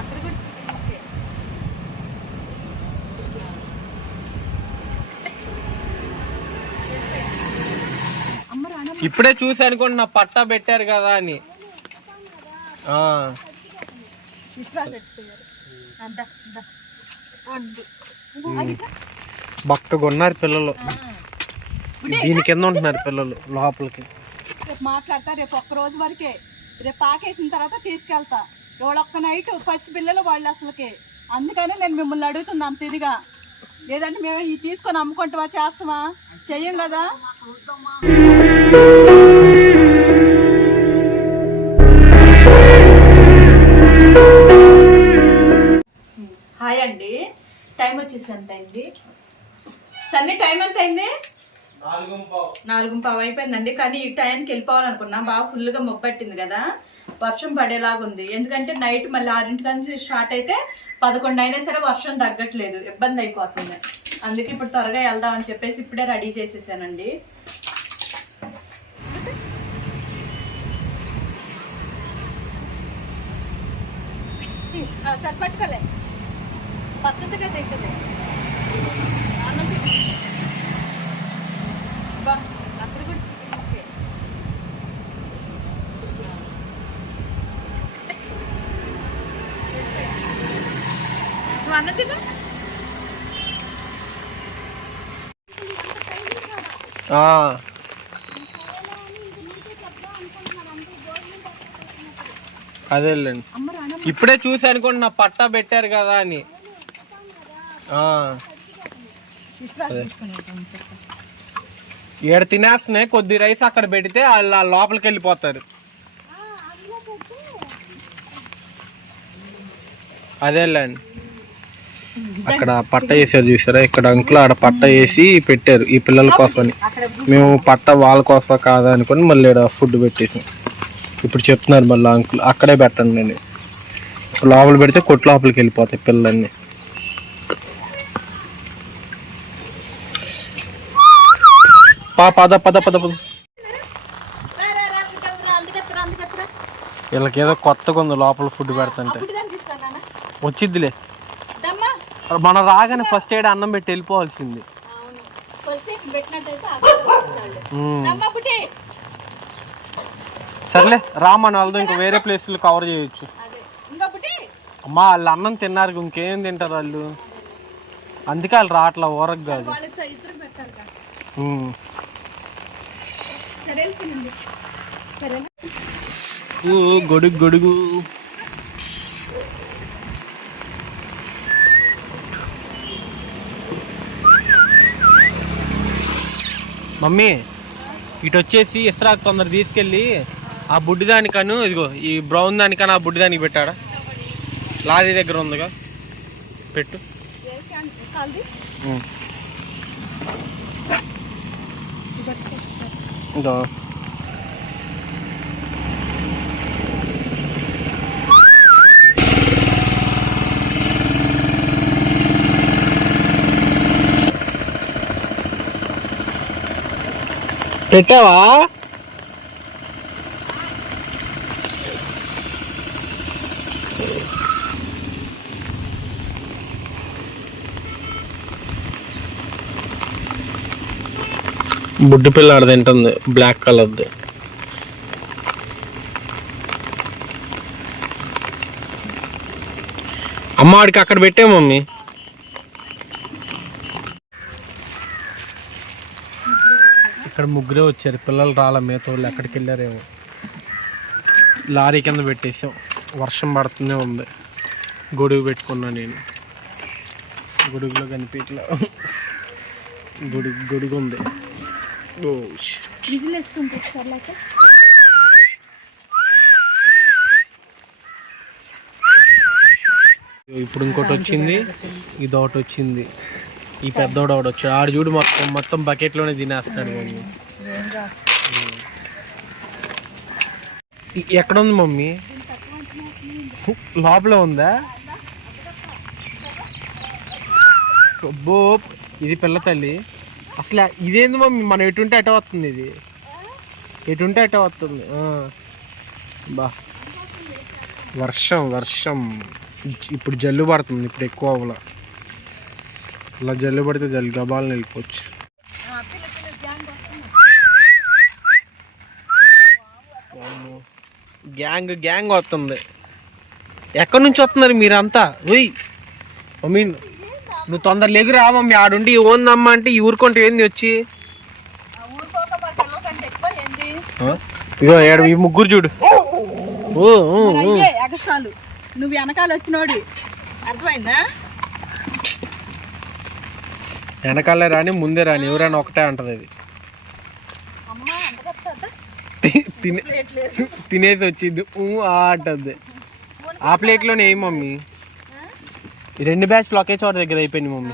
అక్కడ కూడా ఇప్పుడే చూసి అనుకోండి నా పట్టా పెట్టారు కదా అని. బక్కగా ఉన్నారు పిల్లలు. దీని కింద ఉంటున్నారు పిల్లలు లోపలికి. రేపు మాట్లాడతా రేపు ఒక్క రోజు వరకే. రేపు పాకేసిన తర్వాత తీసుకెళ్తా. ఇవాళ ఒక్క నైట్ పసి పిల్లలు వాళ్ళు అసలుకి. అందుకనే నేను మిమ్మల్ని అడుగుతుంది అంత ఇదిగా లేదంటే మేము ఇది తీసుకొని అమ్ముకుంటావా చేస్తామా? చెయ్యం కదా. హాయ్ అండి. టైం వచ్చేసి ఎంత అయింది? సన్నీ టైం ఎంత అయింది? నాలుగు పావు అయిపోయిందండి. కానీ ఈ టైంకి వెళ్ళిపోవాలనుకున్నా. బాగా ఫుల్గా మొబ్బట్టింది కదా. వర్షం పడేలాగా ఉంది ఎందుకంటే నైట్ మళ్ళీ ఆరింటి నుంచి స్టార్ట్ అయితే పదకొండు అయినా సరే వర్షం తగ్గట్లేదు. ఇబ్బంది అయిపోతుంది. అందుకే ఇప్పుడు త్వరగా వెళ్దాం అని చెప్పేసి ఇప్పుడే రెడీ చేసేసానండి. సరి పట్టుకోలే పద్ధతిగా తింటుంది అన్న. అదేలేండి. ఇప్పుడే చూసి అనుకోండి నా పట్టా పెట్టారు కదా అని. ఈడ తినేస్తున్నాయి కొద్ది రైస్ అక్కడ పెడితే వాళ్ళు లోపలికి వెళ్ళిపోతారు. అదేలేండి. అక్కడ పట్ట వేసారు చూసారా? ఇక్కడ అంకుల్ ఆడ పట్ట వేసి పెట్టారు ఈ పిల్లల కోసమని. మేము పట్ట వాళ్ళ కోసం కాదా అనుకుని మళ్ళీ ఫుడ్ పెట్టేసాం. ఇప్పుడు చెప్తున్నారు మళ్ళీ అంకుల్. అక్కడే పెట్టండి అండి లోపల పెడితే కొట్టు లోపలికి వెళ్ళిపోతాయి పిల్లలన్నీ. పా పద పద పద పద. వీళ్ళకి ఏదో కొత్తగా ఉంది లోపల ఫుడ్ పెడుతుంటే వచ్చిద్దిలే. మనం రాగానే ఫస్ట్ ఎయిడ్ అన్నం పెట్టి వెళ్ళిపోవాల్సింది. సర్లే రా మన వాళ్ళతో ఇంకా వేరే ప్లేస్లు కవర్ చేయొచ్చు. అమ్మా వాళ్ళు అన్నం తిన్నారు ఇంకేం తింటారు వాళ్ళు? అందుకే వాళ్ళు రావట్లా ఊరకు కాదు. వాళ్ళతో ఇద్దరు పెట్టారు కదా ఉమ్. సరే వెళ్తున్నాండి సరే ఓ గొడుగు గొడుగు మమ్మీ ఇటు వచ్చేసి ఇస్రాక్ తొందర తీసుకెళ్ళి ఆ బుడ్డి దానికను ఇదిగో ఈ బ్రౌన్ దానికను ఆ బుడ్డి దానికి పెట్టాడా? లారీ దగ్గర ఉందిగా. పెట్టు. ఇదో. పెట్టావా? బుడ్డి పిల్ల ఆడ తింటుంది బ్లాక్ కలర్ది అమ్మ వాడికి అక్కడ పెట్టే మమ్మీ. ఇక్కడ ముగ్గురే వచ్చారు. పిల్లలు రాల మిగతా వాళ్ళు ఎక్కడికి వెళ్ళారేమో. లారీ కింద పెట్టేసాం. వర్షం పడుతూనే ఉంది. గొడుగు పెట్టుకున్నా నేను. గొడుగులో కనిపించలే గొడుగు గొడుగు ఉంది. ఓ ఇప్పుడు ఇంకోటి వచ్చింది. ఇది ఒకటి వచ్చింది. ఈ పెద్దోడు ఆవిడ వచ్చాడు. ఆడు చూడు మొత్తం మొత్తం బకెట్లోనే తినేస్తాడు మమ్మీ ఎక్కడ ఉంది మమ్మీ? లోపల ఉందా? అబ్బో ఇది పిల్ల తల్లి. అసలు ఇదేంది మమ్మీ? మనం ఎటుంటే అటే వస్తుంది ఇది. ఎటుంటే అటే వస్తుంది. బా. వర్షం వర్షం. ఇప్పుడు జల్లు పడుతుంది ఇప్పుడు ఎక్కువ అవ్వాల ఇలా జల్లు పడితే జల్లు గబాలను వెళ్ళిపోవచ్చు. గ్యాంగ్ గ్యాంగ్ వస్తుంది. ఎక్కడి నుంచి వస్తున్నారు మీరంతా? ఉయ్. మమ్మీ నువ్వు తొందర లేగురా మమ్మీ ఆడుండి. ఓందమ్మా అంటే ఈ ఊరుకుంటే ఏంది వచ్చి? ఇగో ఏడు ఈ ముగ్గురు చూడు. ఓ నువ్వు వెనకాల వచ్చినోడి. అర్థమైందా? వెనకాలే రాని ముందే రాని ఎవరైనా ఒకటే అంటది అది. తినే తినేసి వచ్చింది. ఊ ఆ ప్లేట్లోనే ఏం మమ్మీ? రెండు బ్యాచ్లు ఒకే చోట దగ్గర అయిపోయింది మమ్మీ.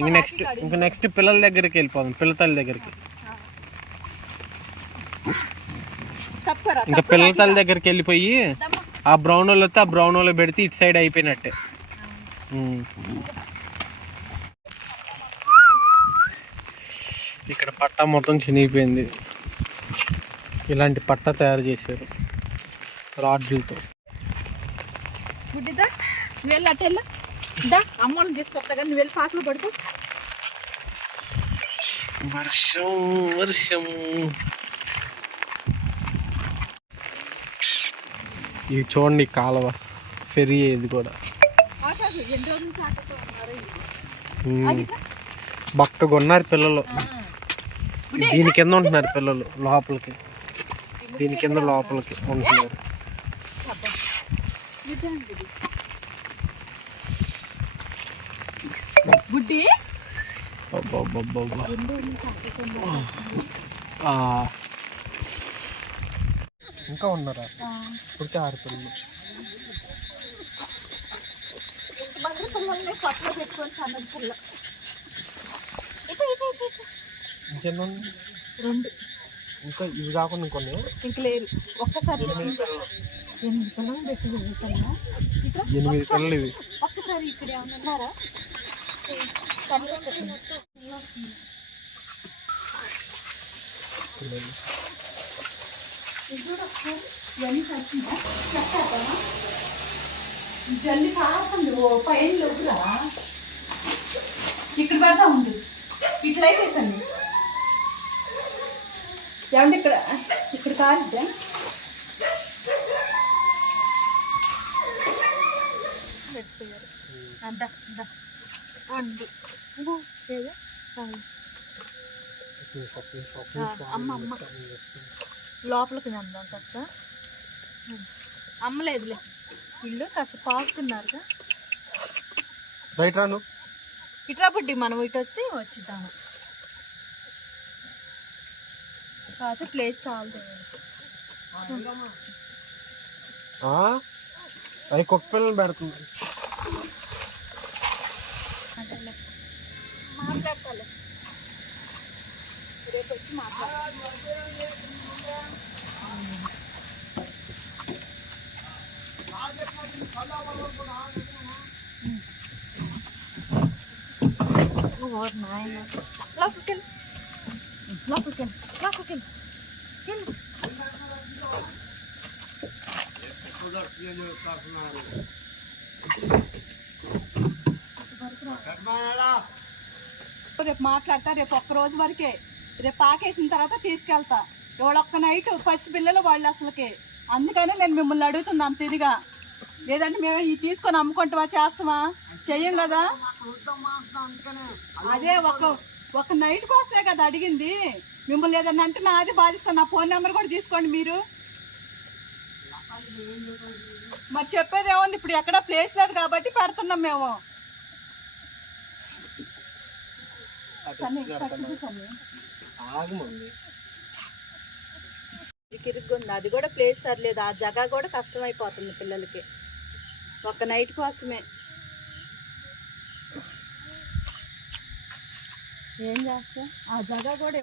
ఇంక నెక్స్ట్ ఇంక నెక్స్ట్ పిల్లల దగ్గరికి వెళ్ళిపోదాం. పిల్లతల్లి దగ్గరికి. ఇంకా పిల్లతల్లి దగ్గరికి వెళ్ళిపోయి ఆ బ్రౌన్ వాళ్ళు వస్తే ఆ బ్రౌన్ వాళ్ళు పెడితే ఇటు సైడ్ అయిపోయినట్టే. ఇక్కడ పట్ట మొత్తం చినిగిపోయింది. ఇలాంటి పట్ట తయారు చేశారు. రాడ్లతో గుడ్డిదా నువ్వు వెళ్ళి అటు వెళ్ళు. దా అమ్మని తీసుకొస్తా కానీ నువ్వు వెళ్ళి పాకలు పడుకో. వర్షం వర్షం. ఇది చూడండి కాలువ. ఫెరీ ఇది? కూడా. బక్కగా ఉన్నారు పిల్లలు. దీని కింద ఉంటున్నారు పిల్లలు లోపలికి. దీని కింద లోపలికి ఉంటున్నారు. ఇంకా ఉన్నారా? ఇప్పటికే ఆరు పిల్లలు రెండు. ఇంకా ఇవి కాకుండా ఇంకొన్ని? ఇంక లేరు ఒక్కసారి. ఎనిమిది. పిల్లలు పెట్టి వెళ్తున్నా ఇట్లా ఎనిమిది పిల్లలు ఇవి. ఒక్కసారి ఇక్కడ? జల్లి కాకుండా ఓ పైన లోపురా ఇక్కడ పెడతా ఉంది. ఇట్లా అయిపోయింది. ఏమంటే ఇక్కడ ఇక్కడ అందా అందా అంది ఏదో. ఆ, అమ్మ అమ్మ లోపలికి నందాం కాస్త అమ్మలేదులే. వీళ్ళు కాస్త పాకుతున్నారుగా. రైట్ రాను. ఇట్లా బుడ్డి మనం ఇటు వస్తే వచ్చిద్దాము. కాకపోతే ప్లేస్? అవి కుక్క పిల్లలు పెడుతుంది మాట్లాడతాలే రేపు వచ్చి మాట్లాడాలి నాయన లోపలికి లోపలికి రేపు మాట్లాడతా రేపు ఒక్క రోజు వరకే. రేపు పాకేసిన తర్వాత తీసుకెళ్తా. ఎవడొక్క నైట్ పసి పిల్లలు వాళ్ళు అసలుకి. అందుకనే నేను మిమ్మల్ని అడుగుతుంది అంత ఇదిగా లేదంటే మేము ఈ తీసుకొని అమ్ముకుంటామా చేస్తామా చెయ్యం కదా. అదే ఒక ఒక నైట్ కోసమే కదా అడిగింది. మిమ్మల్ని ఏదన్నా అంటే నాది బాధిస్తాను నా ఫోన్ నెంబర్ కూడా తీసుకోండి మీరు. మరి చెప్పేది ఏముంది? ఇప్పుడు ఎక్కడ ప్లేస్ లేదు కాబట్టి పెడుతున్నాం మేము. సన్నీ, ఇరుగ్గుంది అది కూడా ప్లేస్ సర్లేదు. ఆ జగా కూడా కష్టం అయిపోతుంది పిల్లలకి. ఒక నైట్ కోసమే. ఏం చేస్తా ఆ జగ కూడా